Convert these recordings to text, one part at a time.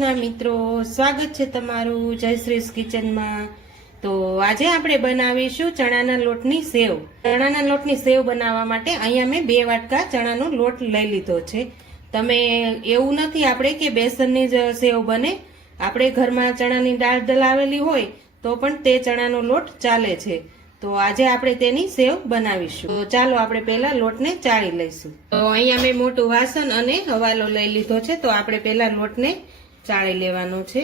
કૃષ્ણ મિત્રો, સ્વાગત છે તમારું જયશ્રીસ કિચનમાં। તો આજે આપણે બનાવીશું ચણાના લોટની સેવ। ચણાના લોટની સેવ બનાવવા માટે અહીંયા મેં 2 વાટકા ચણાનો લોટ લઈ લીધો છે। તમે એવું નથી આપણે કે બેસનની જ સેવ બને, આપણે ઘરમાં ચણાની દાળ દળાવેલી હોય તો પણ તે ચણાનો લોટ ચાલે છે। તો આજે આપણે તેની સેવ બનાવીશું। તો ચાલો આપણે પહેલા લોટને ચાળી લઈશું। તો અહીંયા મેં મોટું વાસણ અને હવાલો લઈ લીધો છે। તો આપણે પહેલા લોટને ચાળી લેવાનો છે।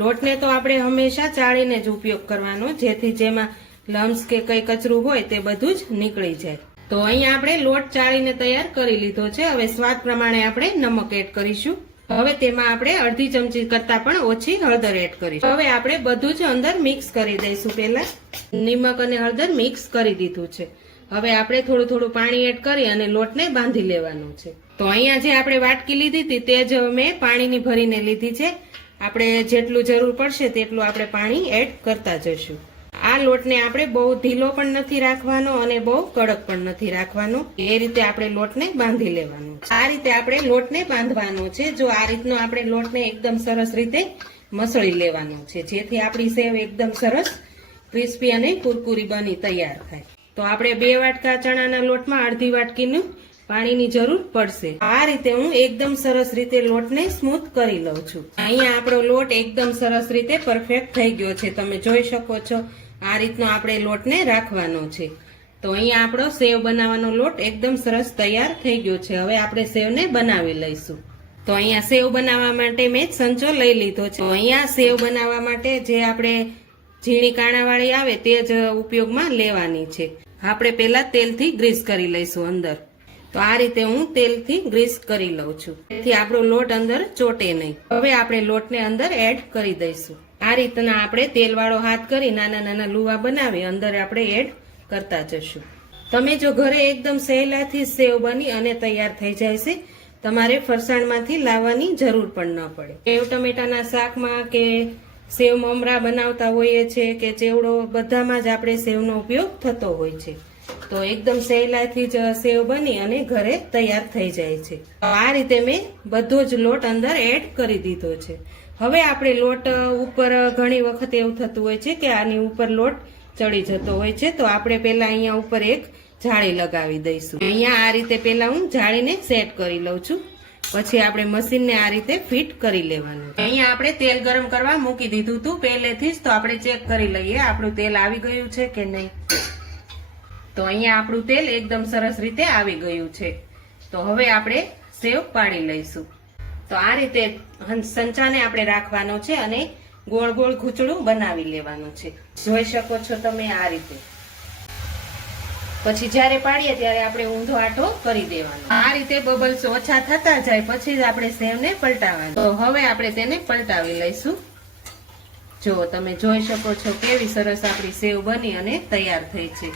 લોટને તો આપણે હંમેશા ચાળીને જ ઉપયોગ કરવાનો, જેથી જેમાં લમ્સ કે કઈ કચરું હોય તે બધું જ નીકળી જાય। તો અહીંયા આપણે લોટ ચાળીને તૈયાર કરી લીધો છે। હવે સ્વાદ પ્રમાણે આપણે નમક એડ કરીશું। હવે તેમાં આપણે અડધી ચમચી કરતા પણ ઓછી હળદર એડ કરીશું। હવે આપણે બધું જ અંદર મિક્સ કરી દઈશું। પહેલા નિમક અને હળદર મિક્સ કરી દીધું છે। હવે આપણે થોડું થોડું પાણી એડ કરી અને લોટને બાંધી લેવાનો છે। તો અહીંયા જે આપણે વાટકી લીધી હતી તે જ મેં પાણીની ભરીને લીધી છે। આપણે જેટલું જરૂર પડશે તેટલું આપણે પાણી એડ કરતા જઈશું। આ લોટને આપણે બહુ ઢીલો પણ નથી રાખવાનો અને બહુ કડક પણ નથી રાખવાનો, એ રીતે આપણે લોટને બાંધી લેવાનો છે। આ રીતે આપણે લોટને બાંધવાનો છે। જો આ રીતનો આપણે લોટને એકદમ સરસ રીતે મસળી લેવાનો છે, જેથી આપણી સેવ એકદમ સરસ ક્રિસ્પી અને કુરકુરી બની તૈયાર થાય। તો આપણે 2 વાટકા ચણાના લોટમાં અડધી વાટકીનું પાણીની જરૂર પડશે। આ રીતે હું એકદમ સરસ રીતે લોટને સ્મૂથ કરી લઉં છું। અહીંયા આપણો લોટ એકદમ સરસ રીતે પરફેક્ટ થઈ ગયો છે, તમે જોઈ શકો છો। આ રીતનો આપણે લોટને રાખવાનો છે। તો અહીંયા આપણો સેવ બનાવવાનો લોટ એકદમ સરસ તૈયાર થઈ ગયો છે। હવે આપણે સેવને બનાવી લઈશું। તો અહીંયા સેવ બનાવવા માટે મેં સંચો લઈ લીધો છે। તો અહીંયા સેવ બનાવવા માટે જે આપણે ઝીણી કાણાવાળી આવે તે જ ઉપયોગમાં લેવાની છે। આપણે પહેલા તેલથી ગ્રીસ કરી લઈશું અંદર। તો આ રીતે હું તેલથી ગ્રીસ કરી લઉં છું, તેથી આપણો લોટ અંદર ચોટે નહીં। હવે આપણે લોટને અંદર એડ કરી દઈશું। આ રીતના આપણે તેલવાળો હાથ કરી નાના નાના લુવા બનાવી અંદર આપણે એડ કરતા જશું। તમે જો ઘરે એકદમ સહેલાથી સેવ બની અને તૈયાર થઈ જાય છે, તમારે ફરસાણમાંથી લાવવાની જરૂર પણ ન પડે। સેવ ટમેટાના શાકમાં કે સેવ મમરા બનાવતા હોઈએ છે કે ચેવડો, બધામાં જ આપણે સેવનો ઉપયોગ થતો હોય છે। તો એકદમ સહેલાઈથી જ સેવ બની અને ઘરે તૈયાર થઈ જાય છે। આ રીતે મેં બધો જ લોટ અંદર એડ કરી દીધો છે। હવે આપણે લોટ ઉપર ઘણી વખત એવું થતું હોય છે કે આની ઉપર લોટ ચડી જતો હોય છે, તો આપણે પહેલા અહીંયા ઉપર એક જાળી લગાવી દઈશું। અહીંયા આ રીતે પહેલા હું જાળીને સેટ કરી લઉં છું, પછી આપણે મશીનને આ રીતે ફિટ કરી લેવાનું। અહીંયા આપણે તેલ ગરમ કરવા મૂકી દીધું હતું પહેલેથી જ, તો આપણે ચેક કરી લઈએ આપણું તેલ આવી ગયું છે કે નહીં। તો અહીંયા આપણું તેલ એકદમ સરસ રીતે આવી ગયું છે। તો હવે આપણે સેવ પાડી લઈશું। તો આ રીતે સંચાને આપણે રાખવાનો છે અને ગોળ ગોળ ખૂંચડું બનાવી લેવાનું છે, જોઈ શકો છો તમે આ રીતે। પછી જ્યારે પાડીએ ત્યારે આપણે ઊંધો આટો કરી દેવાનો। આ રીતે બબલ્સ ઓછા થતા જાય પછી જ આપણે સેવને પલટાવવાનું। તો હવે આપણે તેને પલટાવી લઈશું। જો તમે જોઈ શકો છો કેવી સરસ આપણી સેવ બની અને તૈયાર થઈ છે।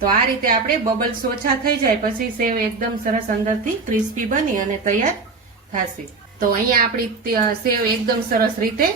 તો આ રીતે આપણે બબલ્સ ઓછા થઈ જાય પછી સેવ એકદમ સરસ અંદરથી ક્રિસ્પી બની અને તૈયાર થશે। તો અહીંયા આપણી સેવ એકદમ સરસ રીતે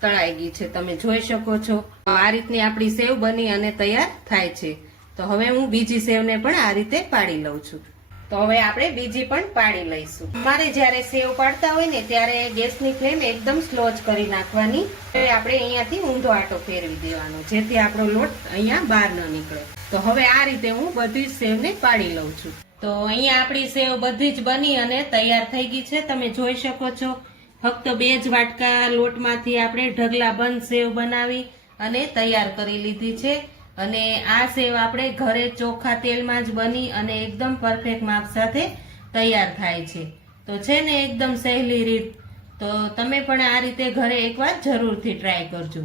તળાઈ ગઈ છે, તમે જોઈ શકો છો। આ રીતની આપણી સેવ બની અને તૈયાર થાય છે। તો હવે હું બીજી સેવને પણ આ રીતે પાડી લઉં છું। તો હવે આપણે બીજી પણ પાડી લઈશું। અમારે જ્યારે સેવ પાડતા હોય ને ત્યારે ગેસની ફ્લેમ એકદમ સ્લો જ કરી નાખવાની। હવે આપણે અહીંયાથી ઊંધો આટો ફેરવી દેવાનો, જેથી આપણો લોટ અહીંયા બહાર ન નીકળે। તો હવે આ રીતે હું બધી જ સેવને પાડી લઉં છું। તો અહીંયા આપણી સેવ બધી જ બની અને તૈયાર થઈ ગઈ છે, તમે જોઈ શકો છો। ફક્ત 2 જ વાટકા લોટમાંથી આપણે ઢગલા બંધ સેવ બનાવી અને તૈયાર કરી લીધી છે। અને આ સેવ આપણે ઘરે ચોખ્ખા તેલમાં જ બની અને એકદમ પરફેક્ટ માપ સાથે તૈયાર થાય છે। તો છે ને એકદમ સહેલી રીત। તો તમે પણ આ રીતે ઘરે એકવાર જરૂરથી ટ્રાય કરજો।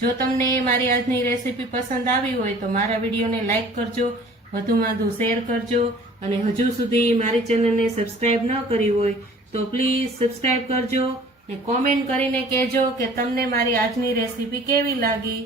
જો તમને મારી આજની રેસીપી પસંદ આવી હોય તો મારા વિડીયોને લાઈક કરજો, વધુમાં વધુ શેર કરજો, અને હજુ સુધી મારી ચેનલને સબસ્ક્રાઇબ ન કરી હોય તો પ્લીઝ સબસ્ક્રાઇબ કરજો, ને કોમેન્ટ કરીને કહેજો કે તમને મારી આજની રેસીપી કેવી લાગી।